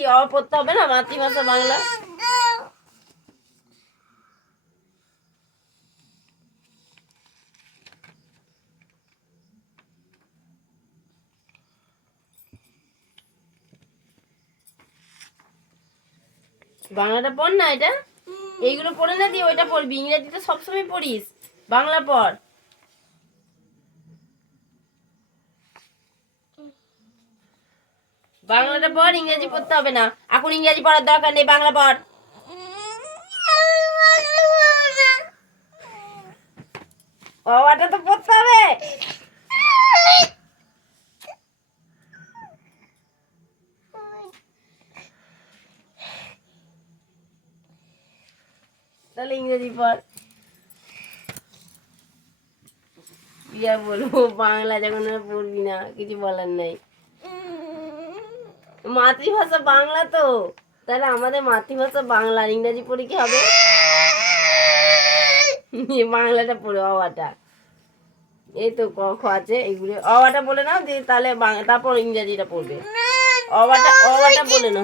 কি পড়তে হবে না মাতৃভাষা বাংলা? বাংলাটা পড় না, এটা এইগুলো পড়ে না দিয়ে ওইটা পড়বি। ইংরেজিটা সবসময় পড়িস, বাংলা পড়। বাংলাটা পড়, ইংরেজি পড়তে হবে না। এখন ইংরেজি পড়ার দরকার নেই, বাংলা পড়। অটা তো পড়তে হবে। তাহলে ইংরেজি পড়। ইয়া বলবো, বাংলা যখন পড়বি না কিছু বলার নাই। মাতৃভাষা বাংলা তো, তাহলে আমাদের মাতৃভাষা বাংলা, ইংরেজি পড়ে কি হবে? বাংলাটা পড়ে অটা, এই তো ক খ আছে, এগুলো অটা বলে নাও দিয়ে, তাহলে তারপর ইংরেজিটা পড়বে। অটা বলে না।